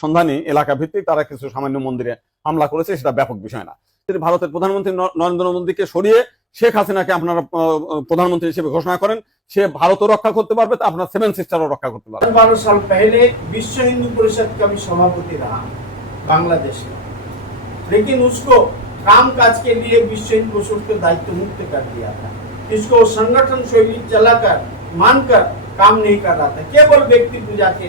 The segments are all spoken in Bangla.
সন্ধানী এলাকা ভিত্তিক তারা কিছু সামান্য মন্দিরে হামলা করেছে সেটা ব্যাপক বিষয় না যদি ভারতের প্রধানমন্ত্রী ন- নরেন্দ্র মোদীকে সরিয়ে শেখ হাসিনাকে আপনারা আহ, প্রধানমন্ত্রী হিসেবে ঘোষণা করেন সে ভারতও রক্ষা করতে পারবে তা আপনার সেভেন সিস্টারও রক্ষা করতে পারবে दस बारह साल पहले विश्व हिंदू परिषद का भी सभापति रहा बांग्लादेश में लेकिन उसको काम काज के लिए विश्व हिंदू परिषद को दायित्व मुक्त कर दिया था इसको संगठन शैली चलाकर मानकर काम नहीं कर रहा था केवल व्यक्ति पूजा के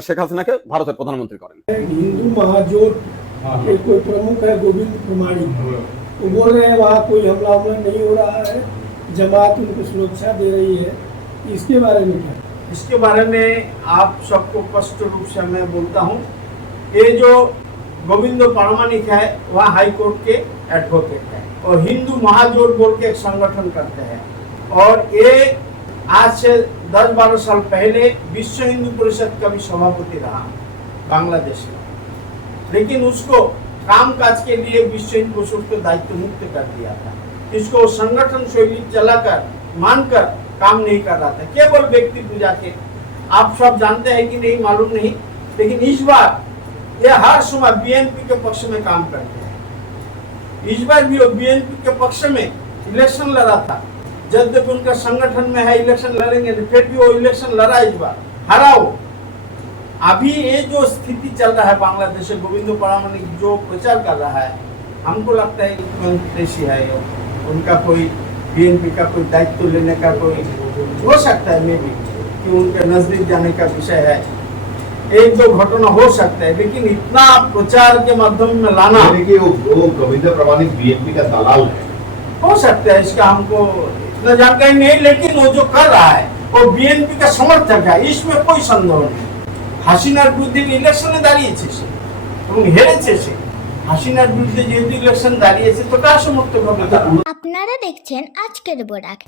শেখ হাসিনাকে ভারতের প্রধানমন্ত্রী করেন हिंदू महाजोट के कोई प्रमुख है गोविंद कुमारी वो बोल रहे हैं वहाँ कोई हमला हमला नहीं हो रहा है जमात उनको सुरक्षा दे रही है इसके बारे में क्या इसके बारे में आप सबको स्पष्ट रूप से मैं बोलता हूँ ये जो गोविंद प्रामाणिक है वह हाई कोर्ट के एडवोकेट है और हिंदू महाजोट बोल के एक संगठन करते हैं और ये आज से 10-12 साल पहले विश्व हिंदू परिषद का भी सभापति रहा बांग्लादेश में लेकिन उसको काम काज के लिए विश्व हिंदू परिषद को दायित्व मुक्त कर दिया था इसको संगठन शैली चलाकर मानकर काम नहीं कर रहा था केवल व्यक्ति पूजा के आप सब जानते हैं कि नहीं मालूम नहीं लेकिन इस बार ये हर समय बीएनपी के पक्ष में काम करते हैं इस बार भी वो बीएनपी के पक्ष में इलेक्शन लड़ा था जब जब उनका संगठन में है इलेक्शन लड़ेंगे तो फिर भी वो इलेक्शन लड़ा इस बार हरा वो अभी ये जो स्थिति चल रहा है बांग्लादेश से गोविंद परामणिक जो प्रचार कर रहा है हमको लगता है कि देशी है उनका कोई बीएनपी का कोई दायित्व लेने का कोई हो सकता है मे भी कि उनके नज़दीक जाने का विषय है। एक दो घटना हो सकता है लेकिन इतना प्रचार के माध्यम में लाना देखिए वो, वो गोविंद प्रमाणिक बीएनपी का दलाल है। हो सकता है इसका हमको इतना जानकारी नहीं लेकिन वो जो कर रहा है वो बीएनपी का समर्थक है इसमें कोई संदेह नहीं হাসিনার বিরুদ্ধে ইলেকশনে দাঁড়িয়েছে সে এবং হেরেছে সে হাসিনার বিরুদ্ধে যেহেতু ইলেকশন দাঁড়িয়েছে তো কার সমর্থক হবে তারা? আপনারা দেখছেন আজকের বোরাক